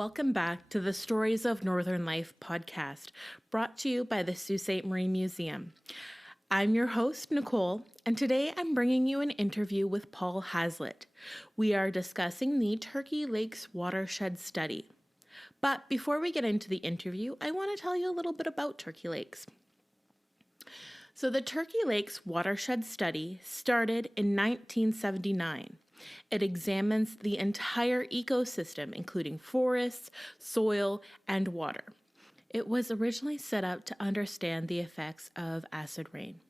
Welcome back to the Stories of Northern Life podcast, brought to you by the Sault Ste. Marie Museum. I'm your host, Nicole, and today I'm bringing you an interview with Paul Hazlett. We are discussing the Turkey Lakes Watershed Study. But before we get into the interview, I want to tell you a little bit about Turkey Lakes. So the Turkey Lakes Watershed Study started in 1979. It examines the entire ecosystem, including forests, soil, and water. It was originally set up to understand the effects of acid rain.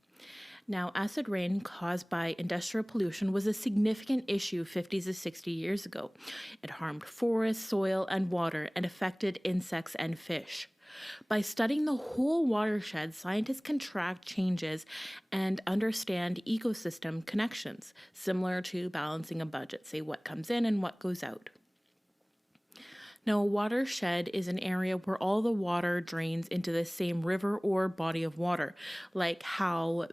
Now, acid rain caused by industrial pollution was a significant issue 50 to 60 years ago. It harmed forests, soil, and water and affected insects and fish. By studying the whole watershed, scientists can track changes and understand ecosystem connections, similar to balancing a budget, say what comes in and what goes out. Now, a watershed is an area where all the water drains into the same river or body of water, like how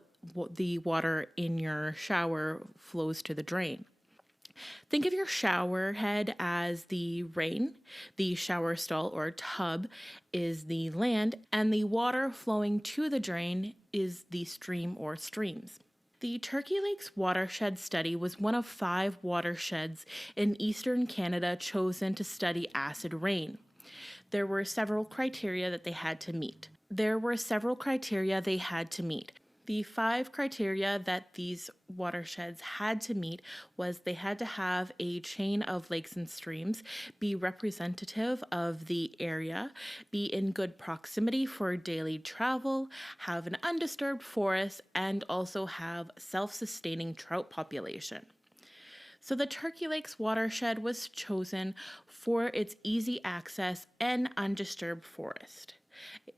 the water in your shower flows to the drain. Think of your shower head as the rain, the shower stall or tub is the land, and the water flowing to the drain is the stream or streams. The Turkey Lakes Watershed Study was one of 5 watersheds in eastern Canada chosen to study acid rain. There were several criteria that they had to meet. The 5 criteria that these watersheds had to meet was they had to have a chain of lakes and streams, be representative of the area, be in good proximity for daily travel, have an undisturbed forest, and also have self-sustaining trout population. So the Turkey Lakes watershed was chosen for its easy access and undisturbed forest.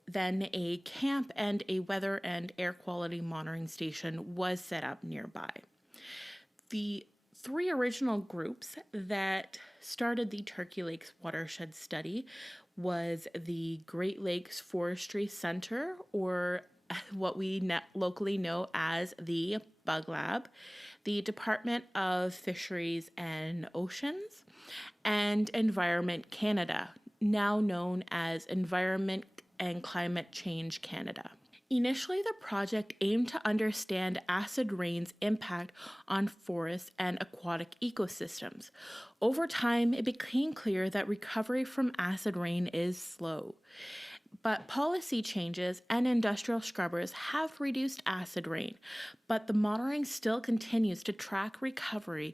Then a camp and a weather and air quality monitoring station was set up nearby. The 3 original groups that started the Turkey Lakes Watershed Study was the Great Lakes Forestry Centre, or what we locally know as the Bug Lab, the Department of Fisheries and Oceans, and Environment Canada, now known as Environment and Climate Change Canada. Initially, the project aimed to understand acid rain's impact on forests and aquatic ecosystems. Over time, it became clear that recovery from acid rain is slow. But policy changes and industrial scrubbers have reduced acid rain, but the monitoring still continues to track recovery.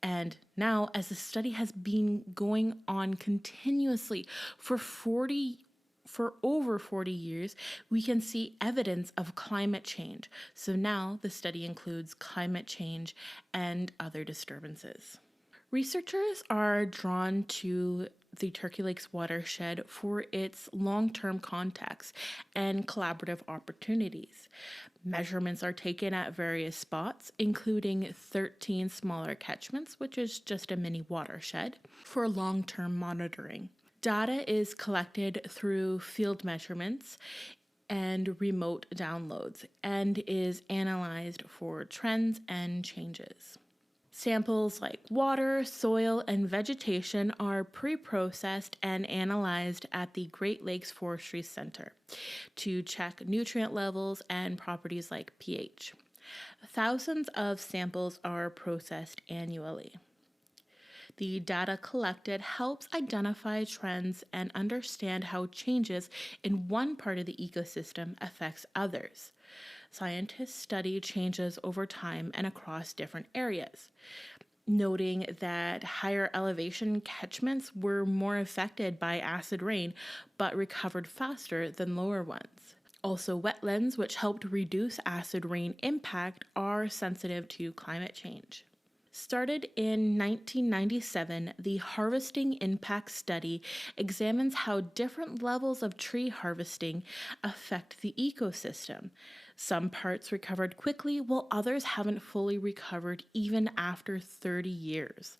And now, as the study has been going on continuously for over 40 years, we can see evidence of climate change. So now the study includes climate change and other disturbances. Researchers are drawn to the Turkey Lakes watershed for its long-term context and collaborative opportunities. Measurements are taken at various spots, including 13 smaller catchments, which is just a mini watershed, for long-term monitoring. Data is collected through field measurements and remote downloads and is analyzed for trends and changes. Samples like water, soil, and vegetation are pre-processed and analyzed at the Great Lakes Forestry Centre to check nutrient levels and properties like pH. Thousands of samples are processed annually. The data collected helps identify trends and understand how changes in one part of the ecosystem affects others. Scientists study changes over time and across different areas, noting that higher elevation catchments were more affected by acid rain but recovered faster than lower ones. Also, wetlands, which helped reduce acid rain impact, are sensitive to climate change. Started in 1997, the Harvesting Impact Study examines how different levels of tree harvesting affect the ecosystem. Some parts recovered quickly, while others haven't fully recovered even after 30 years.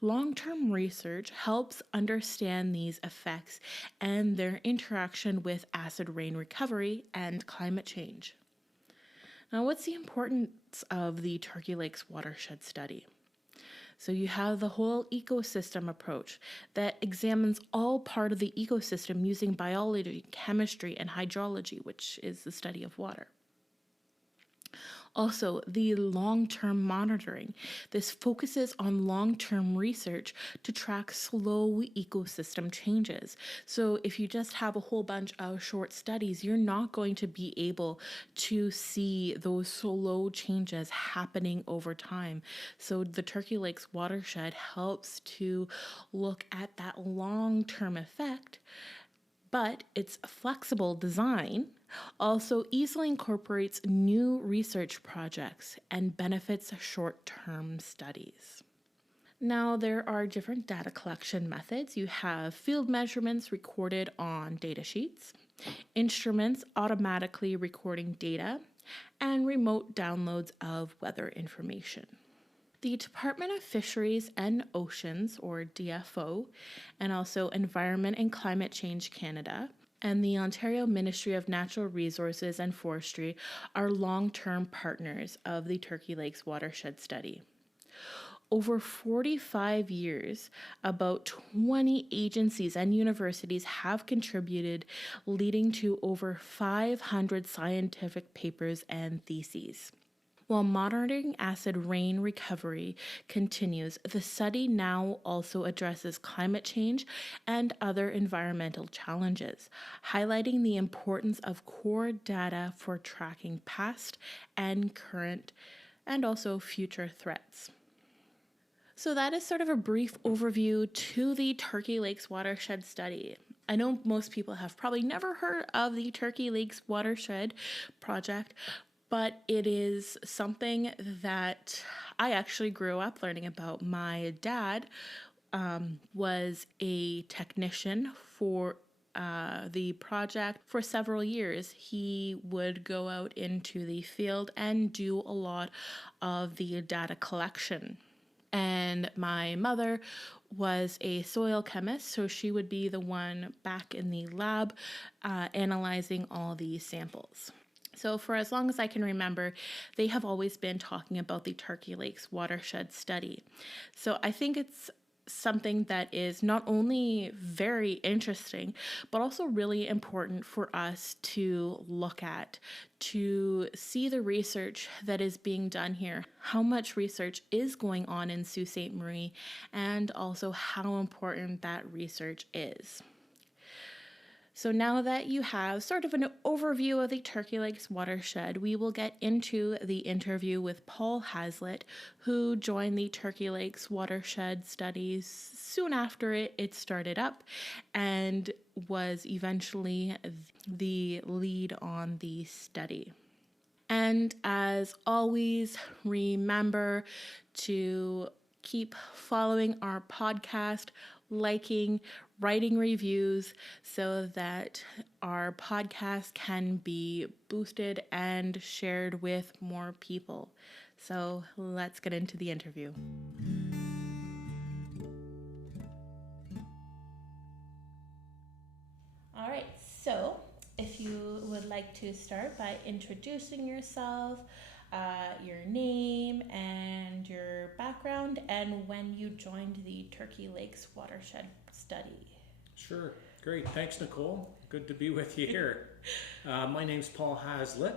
Long-term research helps understand these effects and their interaction with acid rain recovery and climate change. Now, what's the importance of the Turkey Lakes Watershed Study? So you have the whole ecosystem approach that examines all part of the ecosystem using biology, chemistry, and hydrology, which is the study of water. Also, the long-term monitoring. This focuses on long-term research to track slow ecosystem changes. So if you just have a whole bunch of short studies, you're not going to be able to see those slow changes happening over time. So the Turkey Lakes Watershed helps to look at that long-term effect, but its flexible design also easily incorporates new research projects and benefits short-term studies. Now, there are different data collection methods. You have field measurements recorded on data sheets, instruments automatically recording data, and remote downloads of weather information. The Department of Fisheries and Oceans, or DFO, and also Environment and Climate Change Canada, and the Ontario Ministry of Natural Resources and Forestry are long-term partners of the Turkey Lakes Watershed Study. Over 45 years, about 20 agencies and universities have contributed, leading to over 500 scientific papers and theses. While monitoring acid rain recovery continues, the study now also addresses climate change and other environmental challenges, highlighting the importance of core data for tracking past and current and also future threats. So that is sort of a brief overview to the Turkey Lakes Watershed Study. I know most people have probably never heard of the Turkey Lakes Watershed Project, but it is something that I actually grew up learning about. My dad was a technician for the project for several years. He would go out into the field and do a lot of the data collection. And my mother was a soil chemist, so she would be the one back in the lab analyzing all these samples. So for as long as I can remember, they have always been talking about the Turkey Lakes Watershed Study. So I think it's something that is not only very interesting, but also really important for us to look at, to see the research that is being done here, how much research is going on in Sault Ste. Marie, and also how important that research is. So now that you have sort of an overview of the Turkey Lakes Watershed, we will get into the interview with Paul Hazlett, who joined the Turkey Lakes Watershed Studies soon after it started up and was eventually the lead on the study. And as always, remember to keep following our podcast, liking, writing reviews so that our podcast can be boosted and shared with more people. So let's get into the interview. All right, so if you would like to start by introducing yourself, your name and your background, and when you joined the Turkey Lakes Watershed Study. Sure. Great. Thanks, Nicole. Good to be with you here. My name's Paul Hazlett.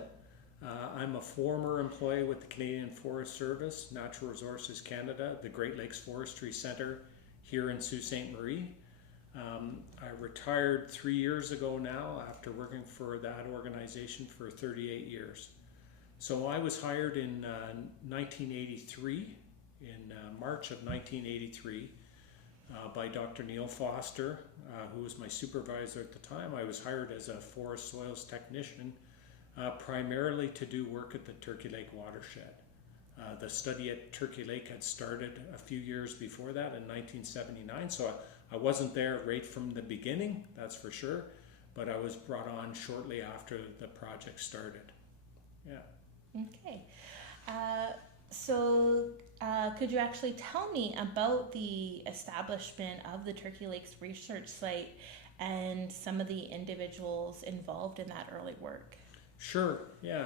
I'm a former employee with the Canadian Forest Service, Natural Resources Canada, the Great Lakes Forestry Centre here in Sault Ste. Marie. I retired 3 years ago now after working for that organization for 38 years. So I was hired in 1983, in March of 1983, by Dr. Neil Foster, who was my supervisor at the time. I was hired as a forest soils technician, primarily to do work at the Turkey Lake Watershed. The study at Turkey Lake had started a few years before that in 1979, so I wasn't there right from the beginning, that's for sure, but I was brought on shortly after the project started. Yeah. Okay. So could you actually tell me about the establishment of the Turkey Lakes Research Site and some of the individuals involved in that early work? Sure, yeah.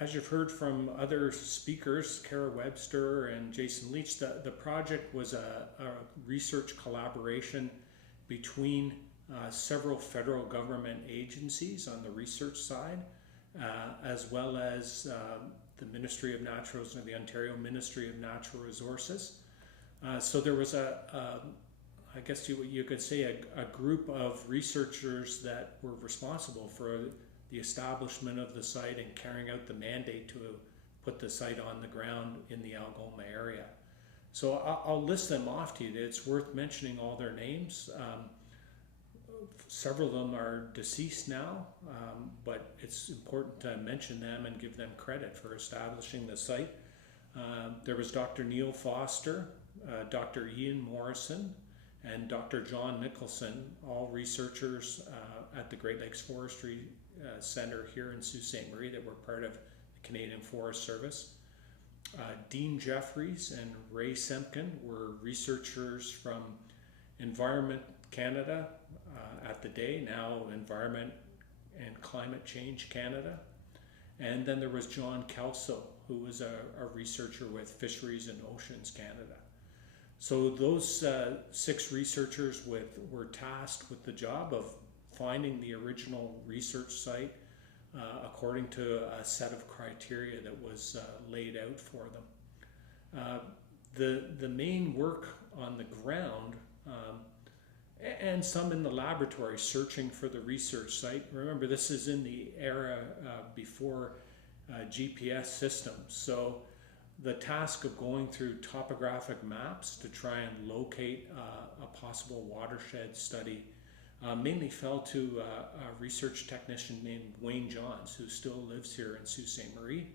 as you've heard from other speakers, Kara Webster and Jason Leach, the project was a research collaboration between several federal government agencies on the research side, as well as the Ministry of Natural, the Ontario Ministry of Natural Resources. So there was I guess you could say a group of researchers that were responsible for the establishment of the site and carrying out the mandate to put the site on the ground in the Algoma area. So I'll list them off to you. It's worth mentioning all their names. Several of them are deceased now, but it's important to mention them and give them credit for establishing the site. There was Dr. Neil Foster, Dr. Liam Morassut, and Dr. John Nicholson, all researchers at the Great Lakes Forestry Centre here in Sault Ste. Marie that were part of the Canadian Forest Service. Dean Jeffries and Ray Semkin were researchers from Environment Canada at the day, now Environment and Climate Change Canada. And then there was John Kelso, who was a researcher with Fisheries and Oceans Canada. So those 6 researchers were tasked with the job of finding the original research site according to a set of criteria that was laid out for them. The main work on the ground and some in the laboratory searching for the research site. Remember, this is in the era before GPS systems. So the task of going through topographic maps to try and locate a possible watershed study mainly fell to a research technician named Wayne Johns, who still lives here in Sault Ste. Marie.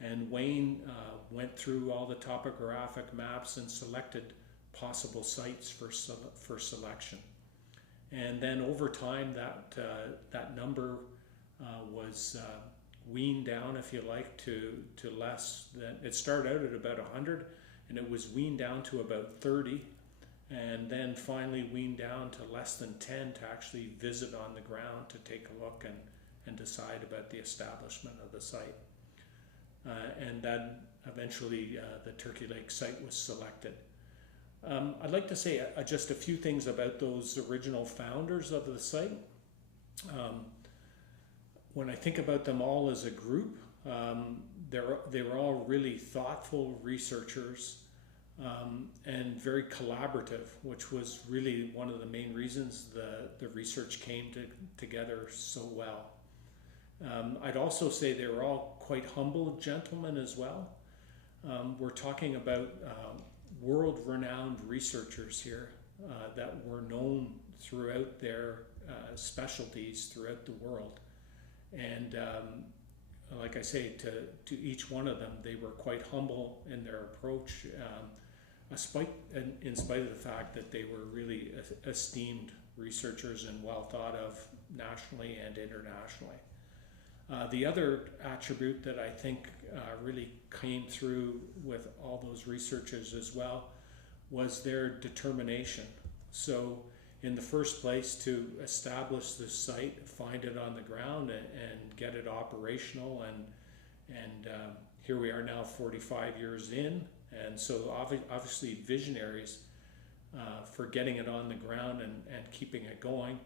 And Wayne went through all the topographic maps and selected possible sites for selection. And then over time, that number was weaned down, if you like, to less than, it started out at about 100, and it was weaned down to about 30, and then finally weaned down to less than 10 to actually visit on the ground to take a look and decide about the establishment of the site. And then eventually the Turkey Lakes site was selected. I'd like to say just a few things about those original founders of the site. When I think about them all as a group, they were all really thoughtful researchers and very collaborative, which was really one of the main reasons the research came together so well. I'd also say they were all quite humble gentlemen as well. We're talking about world-renowned researchers here that were known throughout their specialties throughout the world. And like I say, to each one of them, they were quite humble in their approach, in spite of the fact that they were really esteemed researchers and well thought of nationally and internationally. The other attribute that I think really came through with all those researchers as well was their determination. So in the first place, to establish the site, find it on the ground and get it operational, and here we are now 45 years in, and so obviously visionaries for getting it on the ground and keeping it going,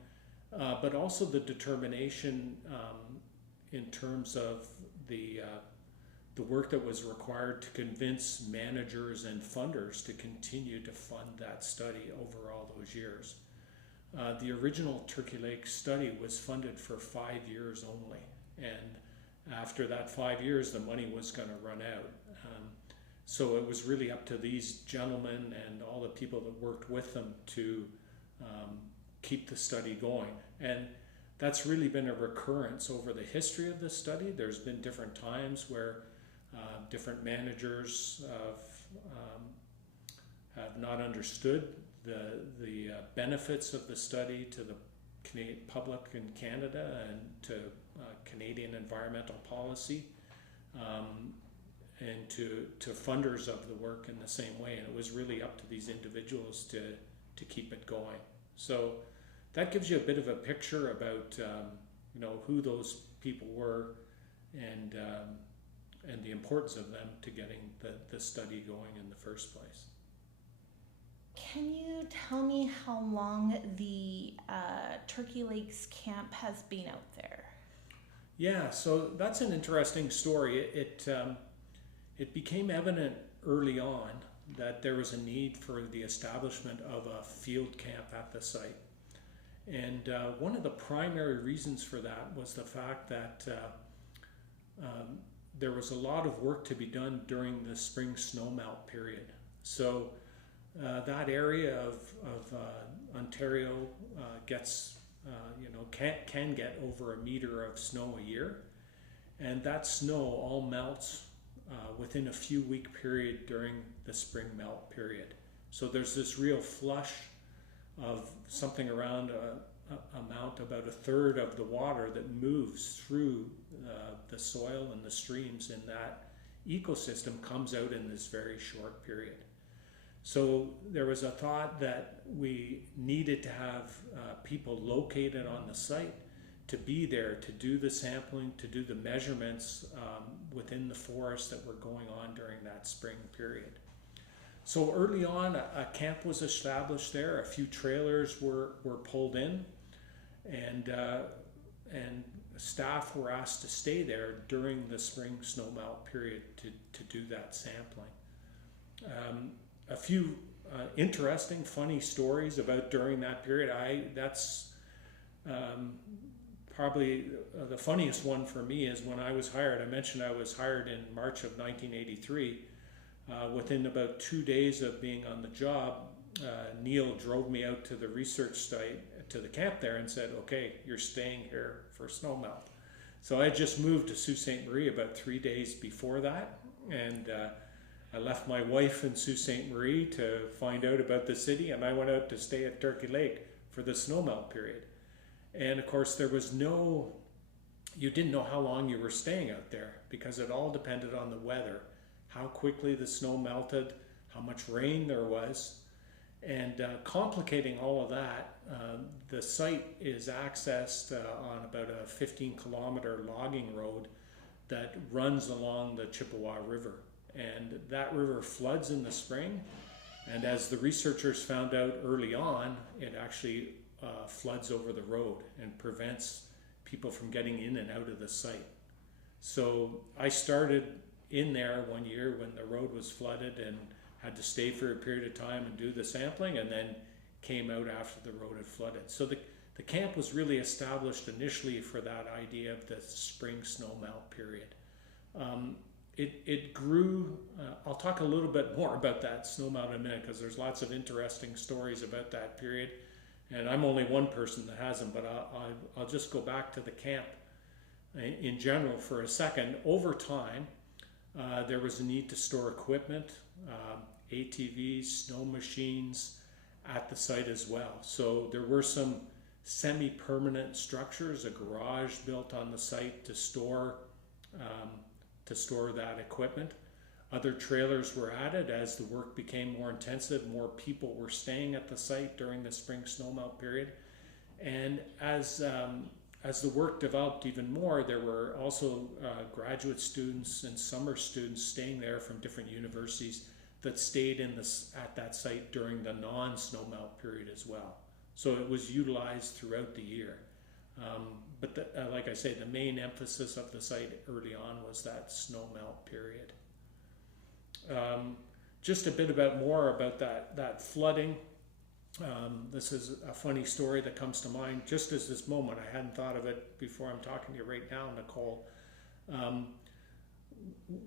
but also the determination in terms of the work that was required to convince managers and funders to continue to fund that study over all those years. The original Turkey Lakes study was funded for 5 years only, and after that 5 years, the money was going to run out. So it was really up to these gentlemen and all the people that worked with them to keep the study going. And that's really been a recurrence over the history of this study. There's been different times where different managers have not understood the benefits of the study to the public in Canada and to Canadian environmental policy, and to funders of the work in the same way. And it was really up to these individuals to keep it going. So that gives you a bit of a picture about who those people were, and and the importance of them to getting the study going in the first place. Can you tell me how long the Turkey Lakes camp has been out there? Yeah, so that's an interesting story. It became evident early on that there was a need for the establishment of a field camp at the site. And one of the primary reasons for that was the fact that there was a lot of work to be done during the spring snowmelt period. So that area of Ontario gets, can get over a meter of snow a year. And that snow all melts within a few week period during the spring melt period. So there's this real flush of something around amount about a third of the water that moves through the soil and the streams in that ecosystem comes out in this very short period. So there was a thought that we needed to have people located on the site to be there to do the sampling, to do the measurements within the forest that were going on during that spring period. So early on, a camp was established there. A few trailers were pulled in, and staff were asked to stay there during the spring snowmelt period to do that sampling. A few interesting, funny stories about during that period. That's probably the funniest one for me is when I was hired. I mentioned I was hired in March of 1983. Within about 2 days of being on the job, Neil drove me out to the research site, to the camp there, and said, okay, you're staying here for snowmelt. So I had just moved to Sault Ste. Marie about 3 days before that, and I left my wife in Sault Ste. Marie to find out about the city, and I went out to stay at Turkey Lake for the snowmelt period. And of course, there was you didn't know how long you were staying out there because it all depended on the weather, how quickly the snow melted, how much rain there was. And complicating all of that, the site is accessed on about a 15-kilometer logging road that runs along the Chippewa River. And that river floods in the spring, and as the researchers found out early on, it actually floods over the road and prevents people from getting in and out of the site. So I started in there one year when the road was flooded and had to stay for a period of time and do the sampling, and then came out after the road had flooded. So the camp was really established initially for that idea of the spring snowmelt period. It grew. I'll talk a little bit more about that snowmelt in a minute because there's lots of interesting stories about that period, and I'm only one person that has them, but I'll just go back to the camp in general for a second. Over time, there was a need to store equipment, ATVs, snow machines at the site as well. So there were some semi-permanent structures, a garage built on the site to store that equipment. Other trailers were added as the work became more intensive. More people were staying at the site during the spring snowmelt period. And as the work developed even more, there were also graduate students and summer students staying there from different universities that stayed at that site during the non-snowmelt period as well. So it was utilized throughout the year. But like I say, the main emphasis of the site early on was that snowmelt period. Just a bit more about that flooding. This is a funny story that comes to mind just as this moment. I hadn't thought of it before I'm talking to you right now, Nicole.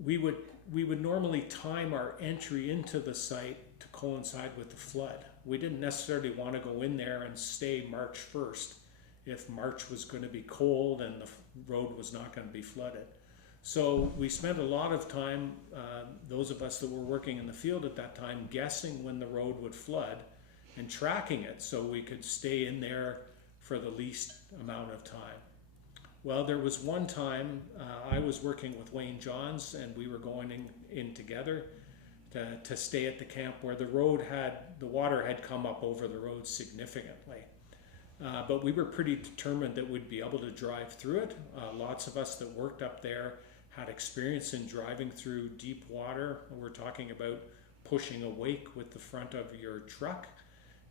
We would normally time our entry into the site to coincide with the flood. We didn't necessarily want to go in there and stay March 1st if March was going to be cold and the road was not going to be flooded. So we spent a lot of time, those of us that were working in the field at that time, guessing when the road would flood and tracking it so we could stay in there for the least amount of time. Well, there was one time I was working with Wayne Johns, and we were going in together to stay at the camp where the water had come up over the road significantly. But we were pretty determined that we'd be able to drive through it. Lots of us that worked up there had experience in driving through deep water. We're talking about pushing a wake with the front of your truck,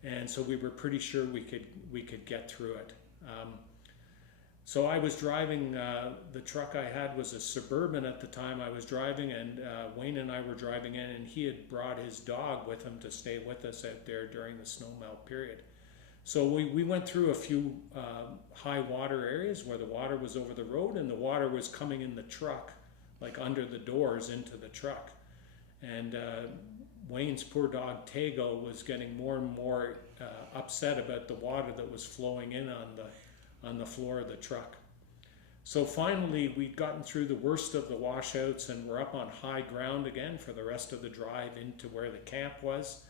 and so we were pretty sure we could get through it. So I was driving, the truck I had was a Suburban at the time I was driving, and Wayne and I were driving in, and he had brought his dog with him to stay with us out there during the snowmelt period. So we went through a few high water areas where the water was over the road and the water was coming in the truck, like under the doors into the truck. And Wayne's poor dog Tego was getting more and more upset about the water that was flowing in on the floor of the truck. So finally we'd gotten through the worst of the washouts and we're up on high ground again for the rest of the drive into where the camp was.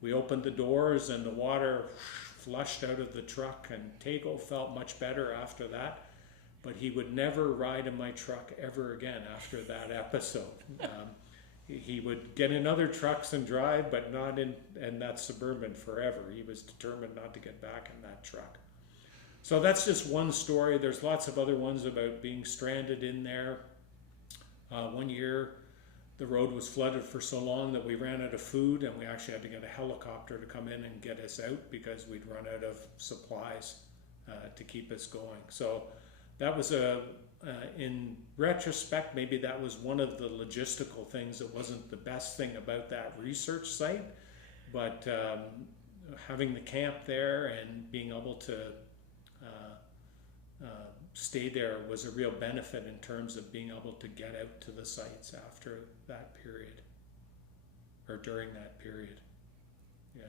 We opened the doors and the water flushed out of the truck, and Tego felt much better after that, but he would never ride in my truck ever again after that episode. He would get in other trucks and drive, but not in that Suburban forever. He was determined not to get back in that truck. So that's just one story. There's lots of other ones about being stranded in there. One year, the road was flooded for so long that we ran out of food, and we actually had to get a helicopter to come in and get us out because we'd run out of supplies to keep us going. So that was in retrospect, maybe that was one of the logistical things that wasn't the best thing about that research site, but having the camp there and being able to stay there was a real benefit in terms of being able to get out to the sites after that period, or during that period. Yeah.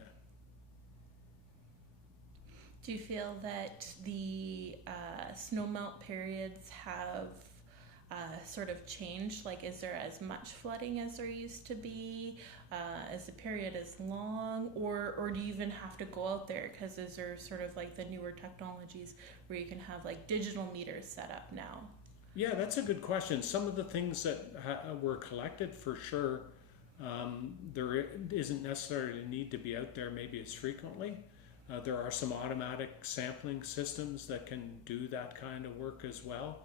Do you feel that the snowmelt periods have sort of changed? Like, is there as much flooding as there used to be? Is the period as long? Or do you even have to go out there? Because is there sort of like the newer technologies where you can have like digital meters set up now? Yeah, that's a good question. Some of the things that were collected, for sure, there isn't necessarily a need to be out there maybe as frequently. There are some automatic sampling systems that can do that kind of work as well.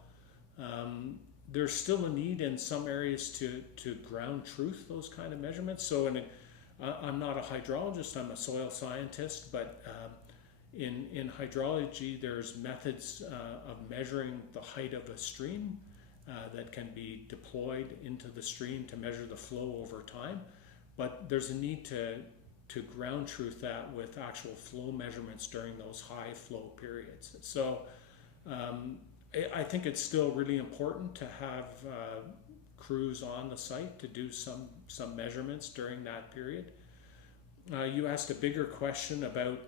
There's still a need in some areas to ground truth those kind of measurements. So I'm not a hydrologist, I'm a soil scientist, but in hydrology there's methods of measuring the height of a stream that can be deployed into the stream to measure the flow over time. But there's a need to ground truth that with actual flow measurements during those high flow periods. So I think it's still really important to have crews on the site to do some measurements during that period. You asked a bigger question about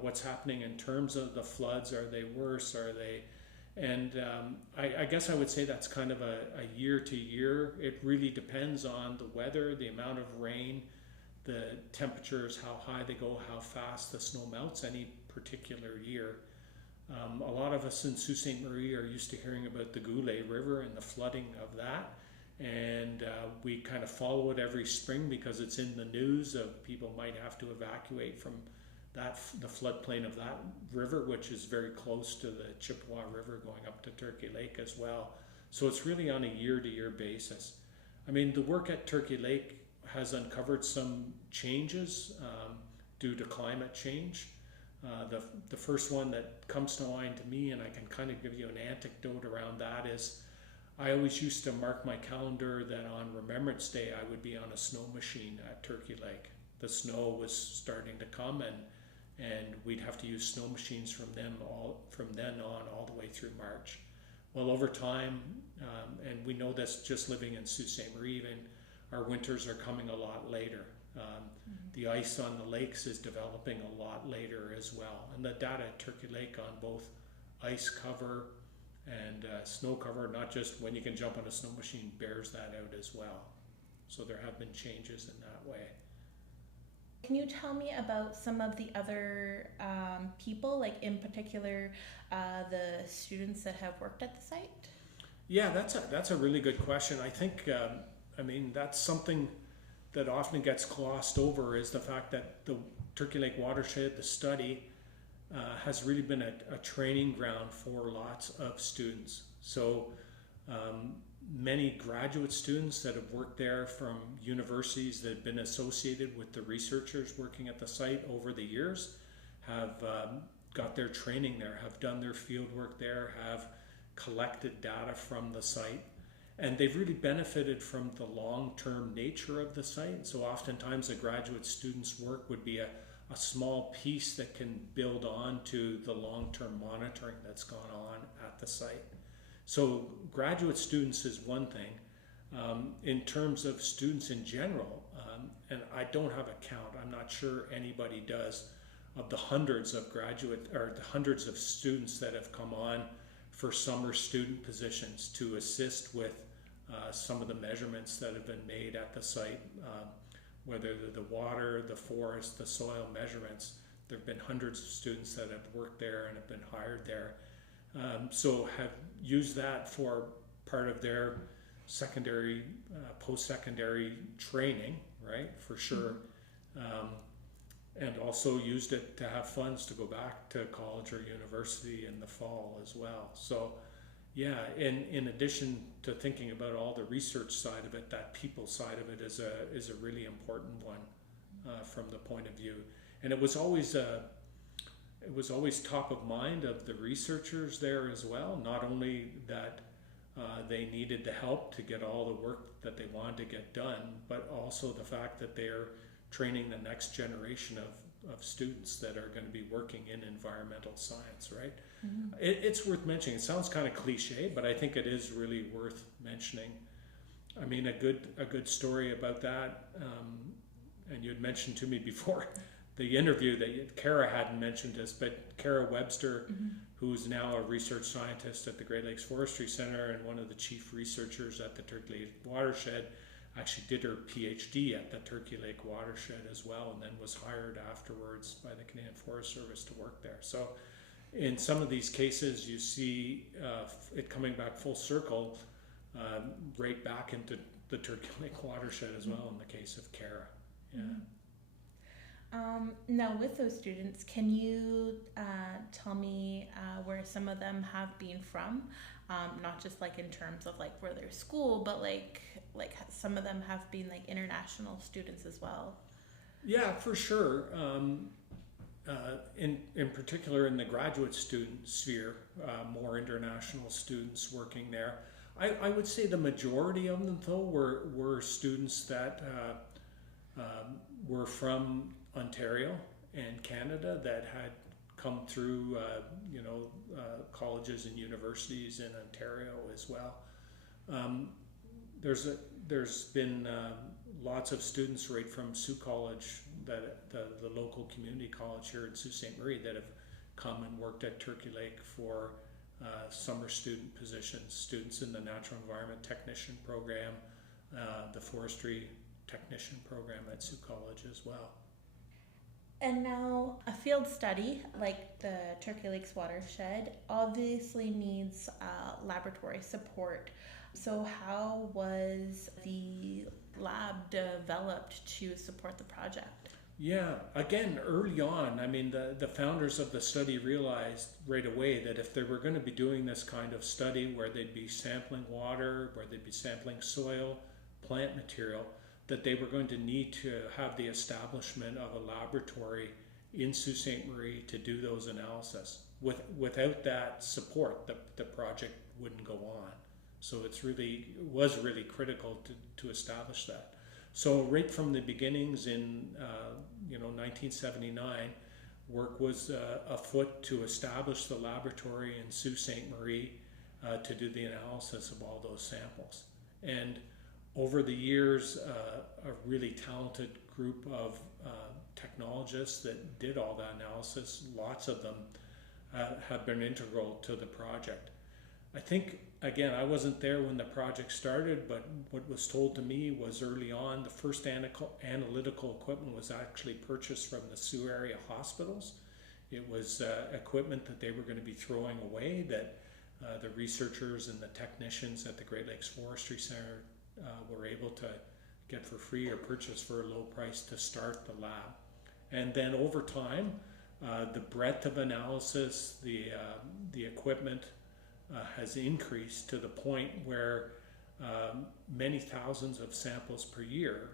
what's happening in terms of the floods. Are they worse? Are they? And I guess I would say that's kind of a year to year. It really depends on the weather, the amount of rain, the temperatures, how high they go, how fast the snow melts any particular year. A lot of us in Sault Ste. Marie are used to hearing about the Goulet River and the flooding of that, and we kind of follow it every spring because it's in the news of people might have to evacuate from the floodplain of that river, which is very close to the Chippewa River going up to Turkey Lake as well. So it's really on a year-to-year basis. I mean, the work at Turkey Lake has uncovered some changes due to climate change. The first one that comes to mind to me, and I can kind of give you an anecdote around that, is I always used to mark my calendar that on Remembrance Day I would be on a snow machine at Turkey Lake. The snow was starting to come, and we'd have to use snow machines from then on all the way through March. Well, over time, and we know this just living in Sault Ste. Marie even, our winters are coming a lot later. The ice on the lakes is developing a lot later as well. And the data at Turkey Lake on both ice cover and snow cover, not just when you can jump on a snow machine, bears that out as well. So there have been changes in that way. Can you tell me about some of the other people, like in particular the students that have worked at the site? Yeah, that's a really good question. I think, that's something that often gets glossed over, is the fact that the Turkey Lake Watershed, the study, has really been a training ground for lots of students. So Many graduate students that have worked there from universities that have been associated with the researchers working at the site over the years have got their training there, have done their field work there, have collected data from the site, and they've really benefited from the long-term nature of the site. So oftentimes a graduate student's work would be a small piece that can build on to the long-term monitoring that's gone on at the site. So graduate students is one thing. In terms of students in general, and I don't have a count, I'm not sure anybody does, of the hundreds of graduate or the hundreds of students that have come on for summer student positions to assist with some of the measurements that have been made at the site, whether they're the water, the forest, the soil measurements. There have been hundreds of students that have worked there and have been hired there. So have used that for part of their secondary, post-secondary training, right, for sure. And also used it to have funds to go back to college or university in the fall as well. So yeah, in addition to thinking about all the research side of it, that people side of it is a really important one from the point of view. And it was always top of mind of the researchers there as well. Not only that they needed the help to get all the work that they wanted to get done, but also the fact that they're training the next generation of students that are going to be working in environmental science, right? Mm-hmm. It's worth mentioning. It sounds kind of cliche, but I think it is really worth mentioning. I mean, a good story about that, and you had mentioned to me before the interview that Kara hadn't mentioned this, but Kara Webster, mm-hmm. who's now a research scientist at the Great Lakes Forestry Centre and one of the chief researchers at the Turkey Lakes Watershed, actually did her PhD at the Turkey Lake Watershed as well, and then was hired afterwards by the Canadian Forest Service to work there. So in some of these cases, you see it coming back full circle, right back into the Turkey Lake Watershed as well in the case of Kara. Yeah. Now with those students, can you tell me where some of them have been from? Not just like in terms of like where their school, but like some of them have been like international students as well. Yeah, for sure. In particular in the graduate student sphere, more international students working there. I would say the majority of them though were students that were from Ontario and Canada that had come through, colleges and universities in Ontario as well. There's been lots of students right from Sault College, that the local community college here at Sault Ste. Marie, that have come and worked at Turkey Lake for summer student positions. Students in the Natural Environment Technician program, the Forestry Technician program at Sault College as well. And now a field study like the Turkey Lakes Watershed obviously needs laboratory support. So how was the lab developed to support the project? Yeah, again, early on, I mean, the founders of the study realized right away that if they were going to be doing this kind of study where they'd be sampling water, where they'd be sampling soil, plant material, that they were going to need to have the establishment of a laboratory in Sault Ste. Marie to do those analyses. Without that support, the project wouldn't go on. So it was really critical to establish that. So right from the beginnings in 1979, work was afoot to establish the laboratory in Sault Ste. Marie to do the analysis of all those samples. And over the years, a really talented group of technologists that did all that analysis, lots of them have been integral to the project. I think, again, I wasn't there when the project started, but what was told to me was early on, the first analytical equipment was actually purchased from the Sioux area hospitals. It was equipment that they were going to be throwing away, that the researchers and the technicians at the Great Lakes Forestry Centre were able to get for free or purchase for a low price to start the lab. And then over time, the breadth of analysis, the equipment, has increased to the point where many thousands of samples per year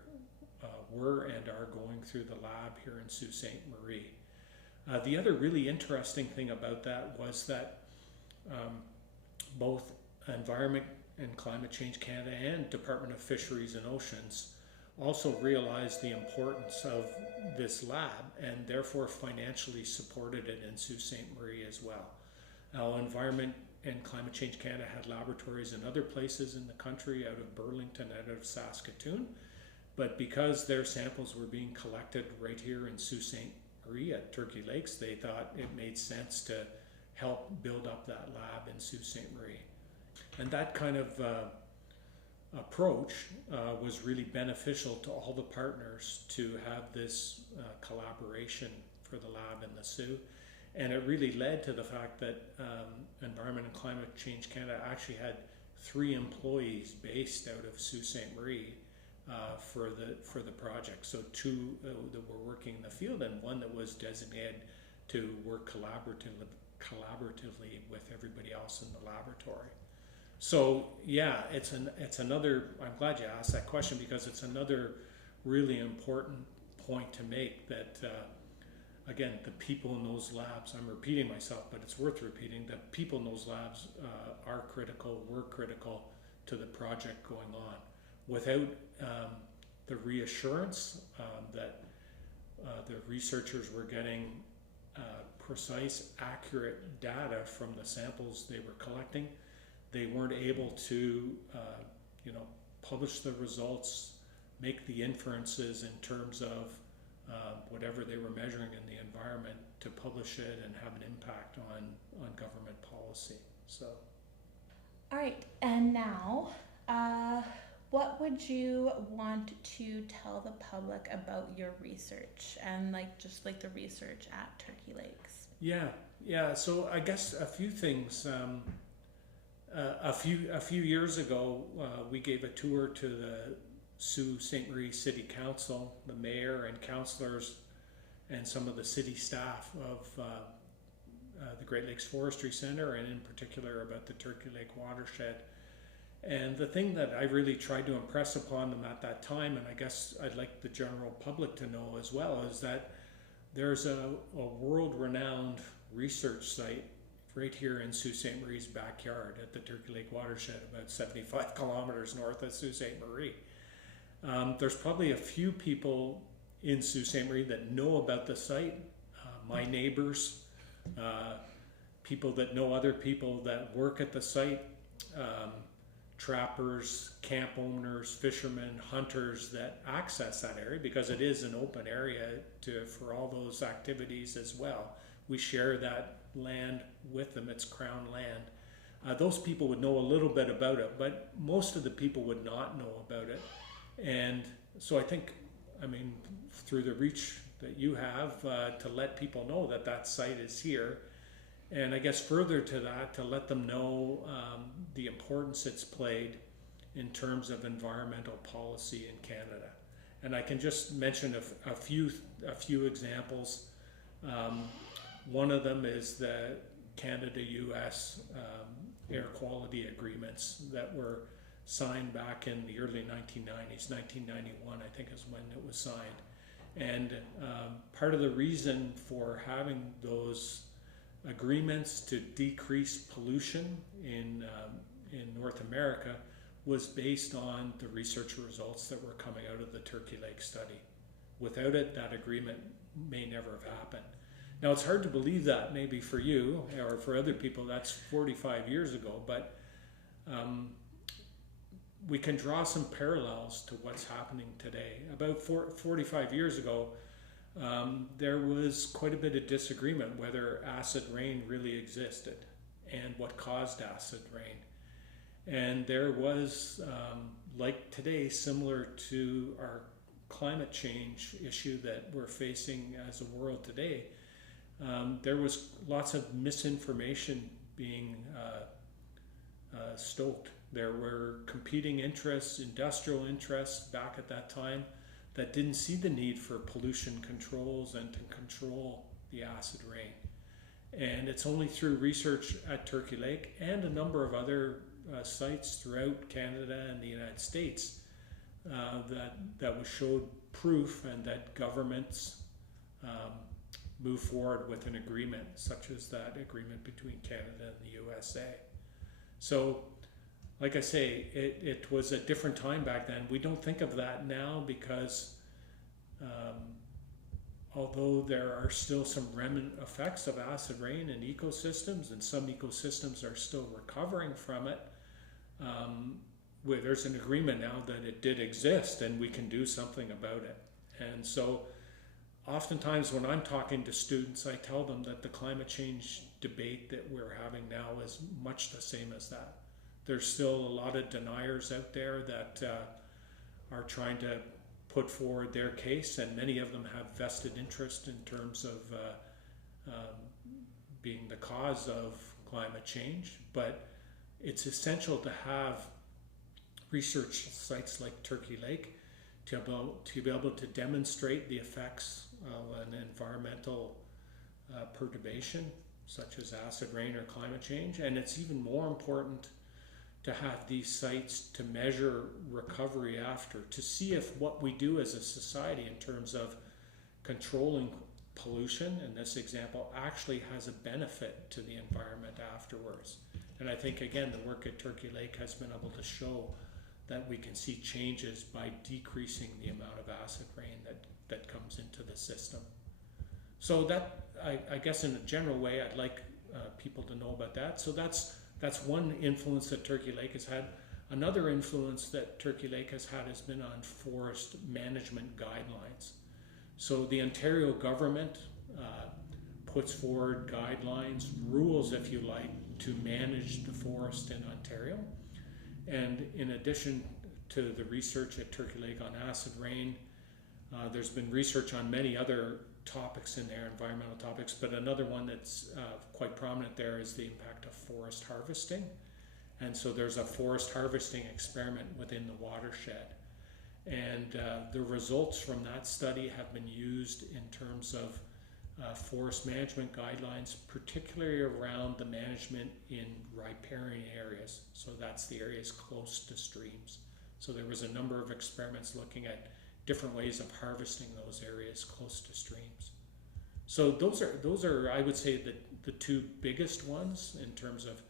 were and are going through the lab here in Sault Ste. Marie. The other really interesting thing about that was that both Environment and Climate Change Canada and Department of Fisheries and Oceans also realized the importance of this lab and therefore financially supported it in Sault Ste. Marie as well. Now, Environment and Climate Change Canada had laboratories in other places in the country, out of Burlington, out of Saskatoon, but because their samples were being collected right here in Sault Ste. Marie at Turkey Lakes, they thought it made sense to help build up that lab in Sault Ste. Marie. And that kind of approach was really beneficial to all the partners to have this collaboration for the lab in the Soo. And it really led to the fact that Environment and Climate Change Canada actually had 3 employees based out of Sault Ste. Marie for the project. So 2 that were working in the field and 1 that was designated to work collaboratively with everybody else in the laboratory. So yeah, it's another, I'm glad you asked that question, because it's another really important point to make, that again, the people in those labs, I'm repeating myself, but it's worth repeating, that people in those labs are critical, were critical to the project going on. Without the reassurance that the researchers were getting precise, accurate data from the samples they were collecting, they weren't able to publish the results, make the inferences in terms of whatever they were measuring in the environment, to publish it and have an impact on government policy. So, all right, and now what would you want to tell the public about your research and just the research at Turkey Lakes? Yeah. So I guess a few things. A few years ago, we gave a tour to the Sault Ste. Marie City Council, the mayor and councillors, and some of the city staff of the Great Lakes Forestry Centre, and in particular about the Turkey Lake Watershed. And the thing that I really tried to impress upon them at that time, and I guess I'd like the general public to know as well, is that there's a world-renowned research site right here in Sault Ste. Marie's backyard at the Turkey Lake Watershed, about 75 kilometers north of Sault Ste. Marie. There's probably a few people in Sault Ste. Marie that know about the site, my neighbors, people that know other people that work at the site, trappers, camp owners, fishermen, hunters that access that area, because it is an open area for all those activities as well. We share that land with them, it's Crown land. Those people would know a little bit about it, but most of the people would not know about it. And so I think, through the reach that you have, to let people know that that site is here, and I guess further to that, to let them know the importance it's played in terms of environmental policy in Canada. And I can just mention a few examples. One of them is the Canada-US air quality agreements that were signed back in the early 1990s. 1991, I think, is when it was signed. And part of the reason for having those agreements to decrease pollution in North America was based on the research results that were coming out of the Turkey Lakes study. Without it, that agreement may never have happened. Now, it's hard to believe that, maybe for you or for other people, that's 45 years ago, but we can draw some parallels to what's happening today. About 45 years ago, there was quite a bit of disagreement whether acid rain really existed and what caused acid rain. And there was, like today, similar to our climate change issue that we're facing as a world today, there was lots of misinformation being stoked. There were competing interests, industrial interests back at that time that didn't see the need for pollution controls and to control the acid rain. And it's only through research at Turkey Lake and a number of other sites throughout Canada and the United States that was showed proof and that governments move forward with an agreement, such as that agreement between Canada and the USA. So, like I say, it was a different time back then. We don't think of that now because although there are still some remnant effects of acid rain in ecosystems, and some ecosystems are still recovering from it, where there's an agreement now that it did exist and we can do something about it. And so oftentimes when I'm talking to students, I tell them that the climate change debate that we're having now is much the same as that. There's still a lot of deniers out there that are trying to put forward their case, and many of them have vested interest in terms of being the cause of climate change. But it's essential to have research sites like Turkey Lake to be able to demonstrate the effects of an environmental perturbation such as acid rain or climate change. And it's even more important to have these sites to measure recovery after, to see if what we do as a society in terms of controlling pollution, in this example, actually has a benefit to the environment afterwards. And I think, again, the work at Turkey Lake has been able to show that we can see changes by decreasing the amount of acid rain that comes into the system. So that, I guess in a general way, I'd like people to know about that. So that's one influence that Turkey Lake has had. Another influence that Turkey Lake has had has been on forest management guidelines. So the Ontario government puts forward guidelines, rules if you like, to manage the forest in Ontario. And in addition to the research at Turkey Lake on acid rain, there's been research on many other topics in there, environmental topics, but another one that's quite prominent there is the impact of forest harvesting. And so there's a forest harvesting experiment within the watershed. And the results from that study have been used in terms of forest management guidelines, particularly around the management in riparian areas. So that's the areas close to streams. So there was a number of experiments looking at different ways of harvesting those areas close to streams. So those are I would say the two biggest ones in terms of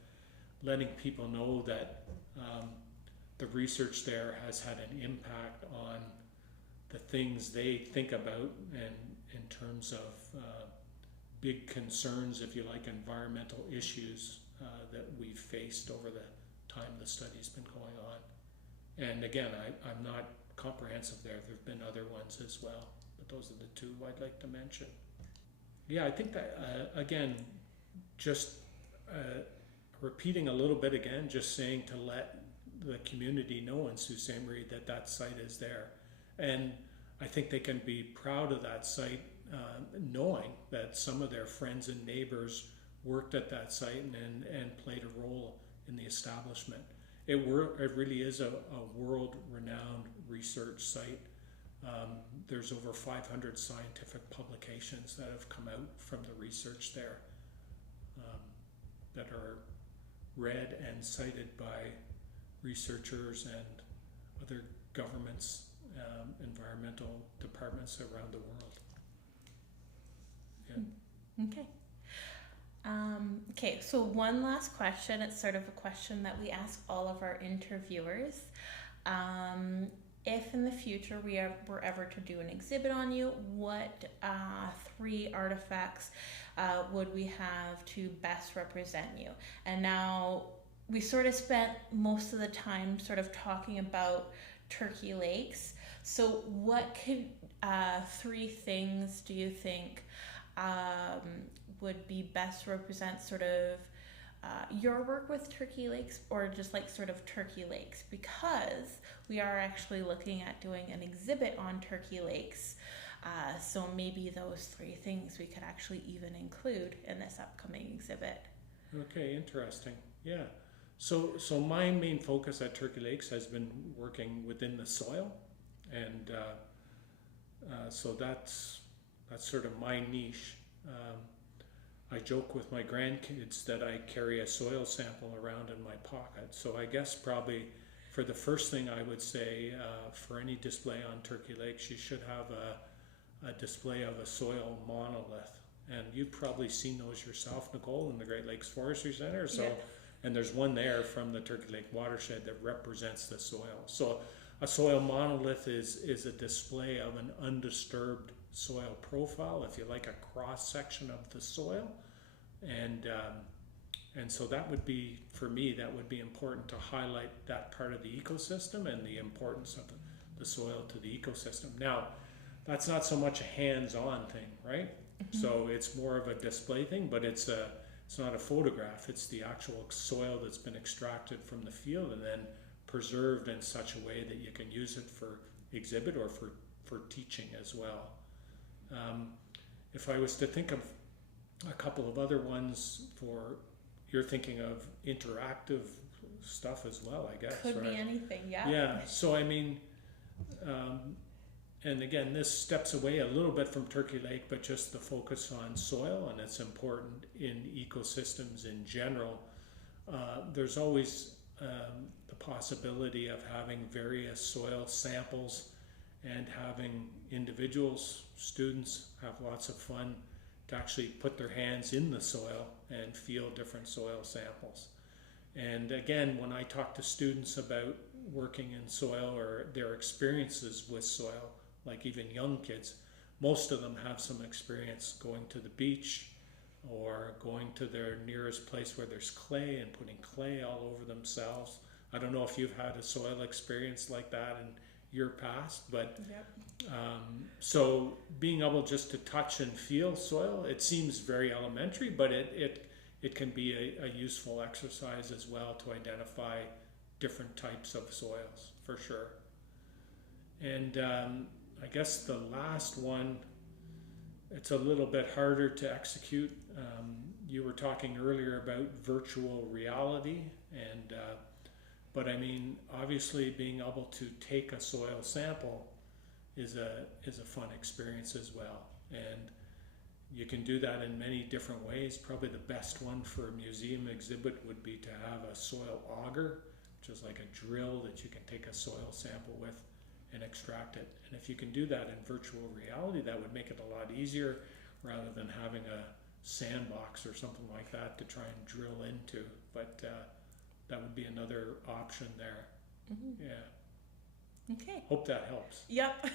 letting people know that the research there has had an impact on the things they think about, and in terms of big concerns, if you like, environmental issues that we've faced over the time the study's been going on. And again, I'm not comprehensive there. There have been other ones as well, but those are the two I'd like to mention. Yeah, I think that, again, just repeating a little bit again, just saying to let the community know in Sault Ste. Marie that that site is there. And I think they can be proud of that site, knowing that some of their friends and neighbors worked at that site and played a role in the establishment. It really is a world-renowned research site. There's over 500 scientific publications that have come out from the research there that are read and cited by researchers and other governments, environmental departments around the world. Yeah. Okay. Okay, so one last question. It's sort of a question that we ask all of our interviewers. If in the future were ever to do an exhibit on you, what 3 artifacts would we have to best represent you? And now we sort of spent most of the time sort of talking about Turkey Lakes. So what could 3 things do you think would be best represent sort of your work with Turkey Lakes, or just like sort of Turkey Lakes? Because we are actually looking at doing an exhibit on Turkey Lakes. So maybe those 3 things we could actually even include in this upcoming exhibit. Okay, interesting. Yeah. So my main focus at Turkey Lakes has been working within the soil, and so that's sort of my niche. I joke with my grandkids that I carry a soil sample around in my pocket. So I guess probably for the first thing I would say, for any display on Turkey Lakes, you should have a display of a soil monolith. And you've probably seen those yourself, Nicole, in the Great Lakes Forestry Centre. So, and there's one there from the Turkey Lake Watershed that represents the soil. So a soil monolith is a display of an undisturbed soil profile, if you like, a cross section of the soil. And so that would be, for me, that would be important to highlight that part of the ecosystem and the importance of the soil to the ecosystem. Now, that's not so much a hands-on thing, right? So it's more of a display thing, but it's not a photograph. It's the actual soil that's been extracted from the field and then preserved in such a way that you can use it for exhibit or for teaching as well. If I was to think of a couple of other ones you're thinking of interactive stuff as well, I guess. Could right? be anything, yeah. Yeah, so I mean, and again, this steps away a little bit from Turkey Lake, but just the focus on soil, and it's important in ecosystems in general. There's always the possibility of having various soil samples and having individuals, students, have lots of fun to actually put their hands in the soil and feel different soil samples. And again, when I talk to students about working in soil or their experiences with soil, like even young kids, most of them have some experience going to the beach or going to their nearest place where there's clay and putting clay all over themselves. I don't know if you've had a soil experience like that in your past, but so being able just to touch and feel soil, it seems very elementary, but it can be a useful exercise as well to identify different types of soils, for sure. And I guess the last one, it's a little bit harder to execute. You were talking earlier about virtual reality, and but I mean, obviously being able to take a soil sample is a fun experience as well. And you can do that in many different ways. Probably the best one for a museum exhibit would be to have a soil auger, which is like a drill that you can take a soil sample with and extract it. And if you can do that in virtual reality, that would make it a lot easier rather than having a sandbox or something like that to try and drill into. But that would be another option there. Yeah. Okay. Hope that helps. Yep.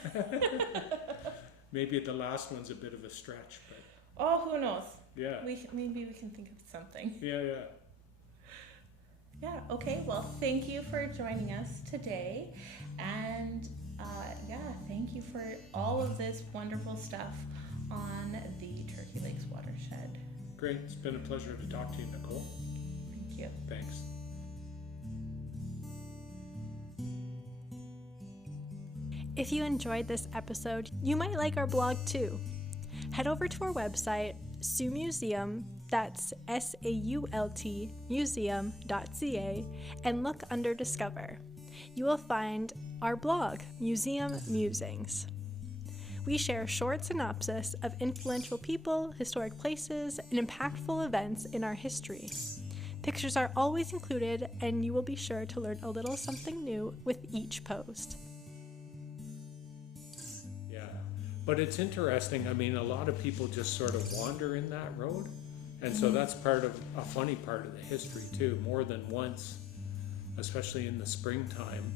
Maybe the last one's a bit of a stretch, but Oh, who knows? yeah. Maybe we can think of something. Yeah. Yeah, okay. Well, thank you for joining us today. And thank you for all of this wonderful stuff on the Turkey Lakes Watershed. Great. It's been a pleasure to talk to you, Nicole. Thank you. Thanks. If you enjoyed this episode, you might like our blog too. Head over to our website, SAULT, that's SAULT, museum.ca, and look under Discover. You will find our blog, Museum Musings. We share a short synopsis of influential people, historic places, and impactful events in our history. Pictures are always included, and you will be sure to learn a little something new with each post. Yeah. But it's interesting. I mean, a lot of people just sort of wander in that road. And so that's part of a funny part of the history too. More than once, especially in the springtime,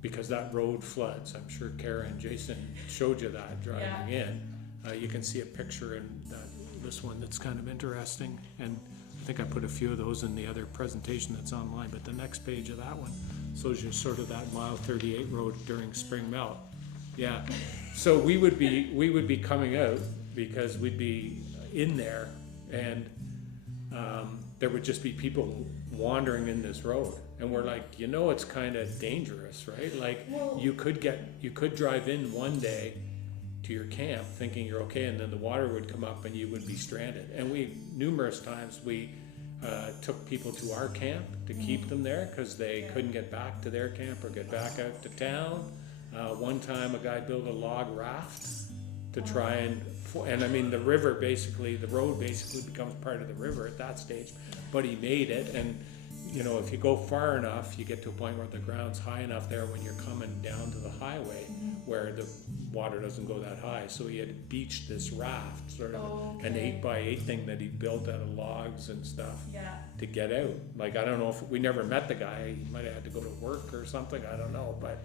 because that road floods. I'm sure Kara and Jason showed you that driving in. You can see a picture in this one that's kind of interesting. And I think I put a few of those in the other presentation that's online. But the next page of that one shows you sort of that mile 38 road during spring melt. Yeah. So we would be coming out because we'd be in there, and there would just be people wandering in this road, and we're like, it's kind of dangerous, right? Like, you could drive in one day to your camp thinking you're okay, and then the water would come up and you would be stranded. And numerous times we took people to our camp to keep them there because they couldn't get back to their camp or get back out to town. One time a guy built a log raft to try and And I mean, the river basically, the road basically becomes part of the river at that stage, but he made it. And you know, if you go far enough, you get to a point where the ground's high enough there when you're coming down to the highway, where the water doesn't go that high. So he had beached this raft, sort of an 8x8 thing that he built out of logs and stuff to get out. Like, I don't know if we never met the guy. He might have had to go to work or something. I don't know, but